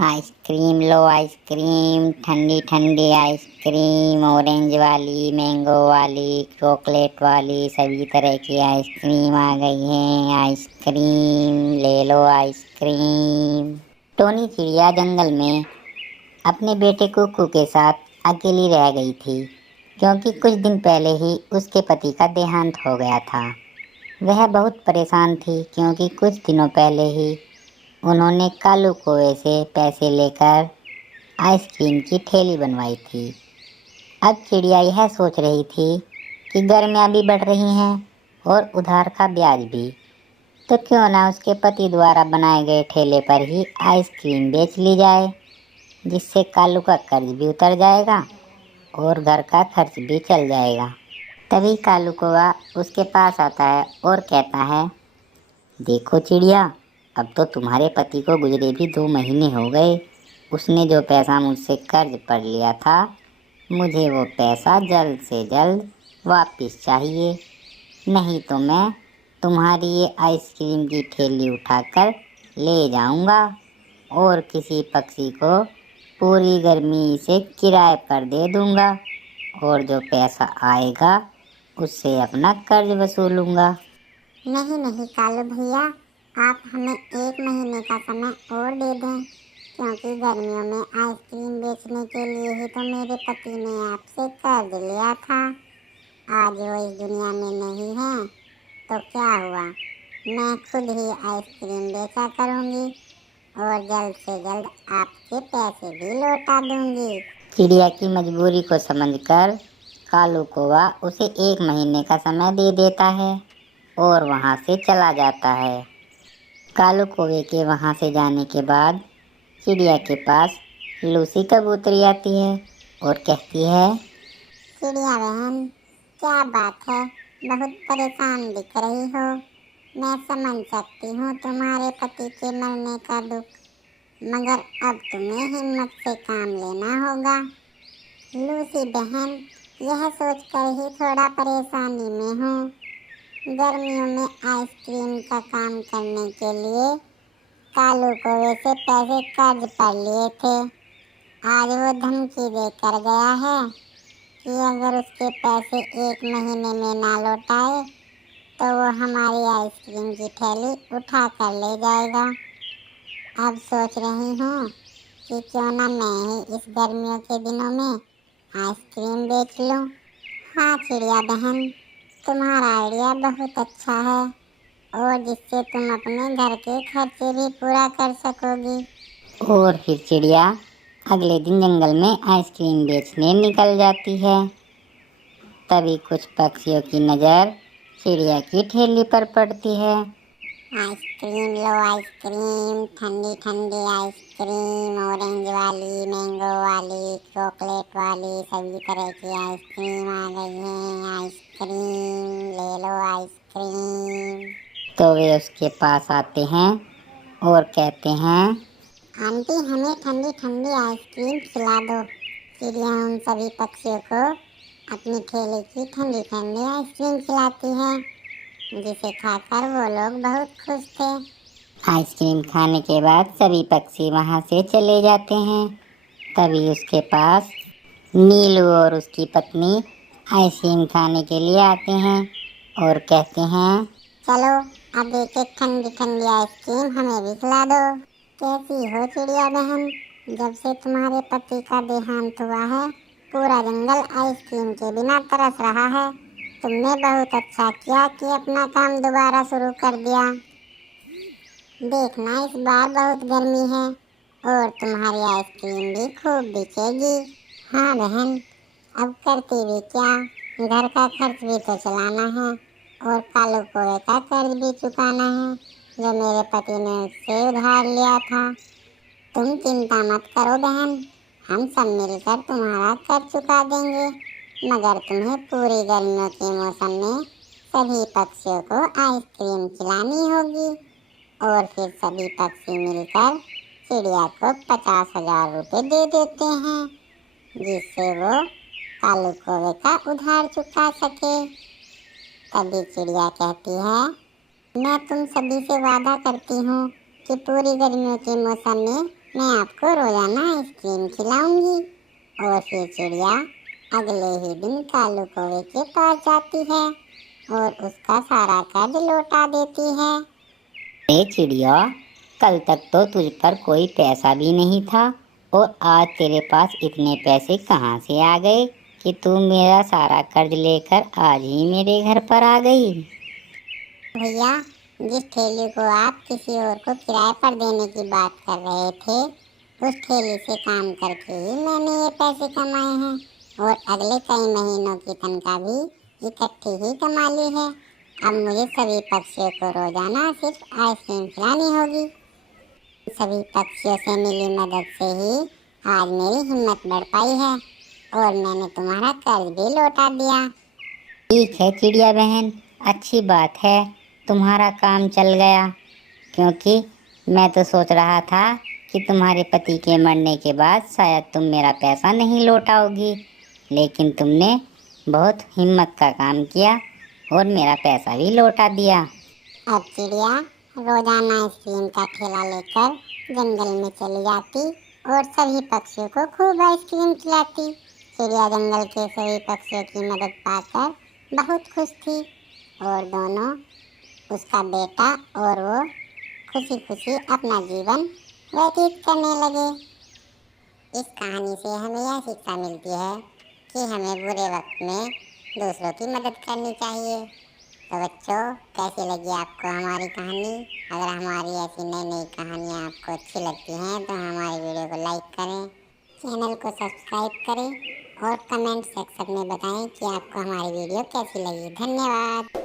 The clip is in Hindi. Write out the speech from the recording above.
आइसक्रीम लो आइसक्रीम, ठंडी ठंडी आइसक्रीम, ऑरेंज वाली, मैंगो वाली, चॉकलेट वाली, सभी तरह की आइसक्रीम आ गई है। आइसक्रीम ले लो आइसक्रीम। टोनी चिड़िया जंगल में अपने बेटे कुकू के साथ अकेली रह गई थी, क्योंकि कुछ दिन पहले ही उसके पति का देहांत हो गया था। वह बहुत परेशान थी, क्योंकि कुछ दिनों पहले ही उन्होंने कालू कौवे से पैसे लेकर आइसक्रीम की ठेली बनवाई थी। अब चिड़िया यह सोच रही थी कि गर्मियाँ भी बढ़ रही हैं और उधार का ब्याज भी, तो क्यों ना उसके पति द्वारा बनाए गए ठेले पर ही आइसक्रीम बेच ली जाए, जिससे कालू का कर्ज भी उतर जाएगा और घर का खर्च भी चल जाएगा। तभी कालू कौवा उसके पास आता है और कहता है, देखो चिड़िया, अब तो तुम्हारे पति को गुजरे भी 2 महीने हो गए। उसने जो पैसा मुझसे कर्ज पर लिया था, मुझे वो पैसा जल्द से जल्द वापस चाहिए, नहीं तो मैं तुम्हारी ये आइसक्रीम की ठेली उठाकर ले जाऊंगा और किसी पक्षी को पूरी गर्मी से किराए पर दे दूंगा, और जो पैसा आएगा उससे अपना कर्ज वसूलूंगा। नहीं नहीं कालू भैया, आप हमें 1 महीने का समय और दे दें, क्योंकि गर्मियों में आइसक्रीम बेचने के लिए ही तो मेरे पति ने आपसे कर्ज लिया था। आज वो इस दुनिया में नहीं है तो क्या हुआ, मैं खुद ही आइसक्रीम बेचा करूँगी और जल्द से जल्द आपके पैसे भी लौटा दूँगी। चिड़िया की मजबूरी को समझकर कालू कौवा उसे 1 महीने का समय दे देता है और वहाँ से चला जाता है। कालू कौवे के वहाँ से जाने के बाद चिड़िया के पास लूसी कबूतरी आती है और कहती है, चिड़िया बहन, क्या बात है, बहुत परेशान दिख रही हो। मैं समझ सकती हूँ तुम्हारे पति के मरने का दुख, मगर अब तुम्हें हिम्मत से काम लेना होगा। लूसी बहन, यह सोचकर ही थोड़ा परेशानी में हूँ। गर्मियों में आइसक्रीम का काम करने के लिए कालू कौवे से पैसे कर्ज पर लिए थे। आज वो धमकी देकर गया है कि अगर उसके पैसे 1 महीने में ना लौटाए तो वो हमारी आइसक्रीम की थैली उठा कर ले जाएगा। अब सोच रही हूँ कि क्यों ना मैं ही इस गर्मियों के दिनों में आइसक्रीम बेच लूँ। हाँ चिड़िया बहन, तुम्हारा आइडिया बहुत अच्छा है और जिससे तुम अपने घर के खर्चे भी पूरा कर सकोगी। और फिर चिड़िया अगले दिन जंगल में आइसक्रीम बेचने निकल जाती है। तभी कुछ पक्षियों की नज़र चिड़िया की ठेली पर पड़ती है। आइसक्रीम लो आइसक्रीम, ठंडी ठंडी आइसक्रीम, ऑरेंज वाली, मैंगो वाली, चॉकलेट वाली, सभी तरह की आइसक्रीम आ गई है। आइसक्रीम ले लो आइसक्रीम। तो वे उसके पास आते हैं और कहते हैं, आंटी, हमें ठंडी ठंडी आइसक्रीम खिला दो। चिड़िया उन सभी पक्षियों को अपनी ठेले की ठंडी ठंडी आइसक्रीम खिलाती है, जिसे खाकर वो लोग बहुत खुश थे। आइसक्रीम खाने के बाद सभी पक्षी वहाँ से चले जाते हैं। तभी उसके पास नीलू और उसकी पत्नी आइसक्रीम खाने के लिए आते हैं और कहते हैं, चलो अब एक एक ठंडी ठंडी आइसक्रीम हमें भी खिला दो। कैसी हो चिड़िया बहन, जब से तुम्हारे पति का देहांत हुआ है पूरा जंगल आइसक्रीम के बिना तरस रहा है। तुमने बहुत अच्छा किया कि अपना काम दोबारा शुरू कर दिया। देखना इस बार बहुत गर्मी है और तुम्हारी आइसक्रीम भी खूब बिकेगी। हाँ बहन, अब करती भी क्या, घर का खर्च भी तो चलाना है और कालू कौवे का कर्ज भी चुकाना है जो मेरे पति ने उससे उधार लिया था। तुम चिंता मत करो बहन, हम सब मिलकर तुम्हारा कर्ज चुका देंगे, मगर तुम्हें पूरी गर्मियों के मौसम में सभी पक्षियों को आइसक्रीम खिलानी होगी। और फिर सभी पक्षी मिलकर चिड़िया को 50,000 रुपये दे देते हैं, जिससे वो कालू कौवे का उधार चुका सके। तभी चिड़िया कहती है, मैं तुम सभी से वादा करती हूँ कि पूरी गर्मियों के मौसम में मैं आपको रोजाना आइसक्रीम खिलाऊंगी। और फिर चिड़िया अगले ही दिन कालू कौवे के पास जाती है और उसका सारा कर्ज लौटा देती है। अरे चिड़िया, कल तक तो तुझ पर कोई पैसा भी नहीं था और आज तेरे पास इतने पैसे कहाँ से आ गए कि तू मेरा सारा कर्ज लेकर आज ही मेरे घर पर आ गई। भैया, जिस ठेले को आप किसी और को किराए पर देने की बात कर रहे थे, उस ठेले से काम करके ही मैंने ये पैसे कमाए हैं और अगले कई महीनों की तनख्वाह भी इकट्ठी ही कमा ली है। अब मुझे सभी पक्षियों को रोजाना सिर्फ आइसक्रीम खिलानी होगी। सभी पक्षियों से मिली मदद से ही आज मेरी हिम्मत बढ़ पाई है और मैंने तुम्हारा कर्ज भी लौटा दिया। ठीक है चिड़िया बहन, अच्छी बात है, तुम्हारा काम चल गया। क्योंकि मैं तो सोच रहा था कि तुम्हारे पति के मरने के बाद शायद तुम मेरा पैसा नहीं लौटाओगी, लेकिन तुमने बहुत हिम्मत का काम किया और मेरा पैसा भी लौटा दिया। अब चिड़िया रोजाना आइसक्रीम का ठेला लेकर जंगल में चली जाती और सभी पक्षियों को खूब आइसक्रीम खिलाती। चिड़िया जंगल के सभी पक्षियों की मदद पाकर बहुत खुश थी और दोनों, उसका बेटा और वो, खुशी खुशी अपना जीवन व्यतीत करने लगे। इस कहानी से हमें यह शिक्षा मिलती है कि हमें बुरे वक्त में दूसरों की मदद करनी चाहिए। तो बच्चों, कैसी लगी आपको हमारी कहानी? अगर हमारी ऐसी नई नई कहानियाँ आपको अच्छी लगती हैं तो हमारी वीडियो को लाइक करें, चैनल को सब्सक्राइब करें और कमेंट सेक्शन में बताएं कि आपको हमारी वीडियो कैसी लगी। धन्यवाद।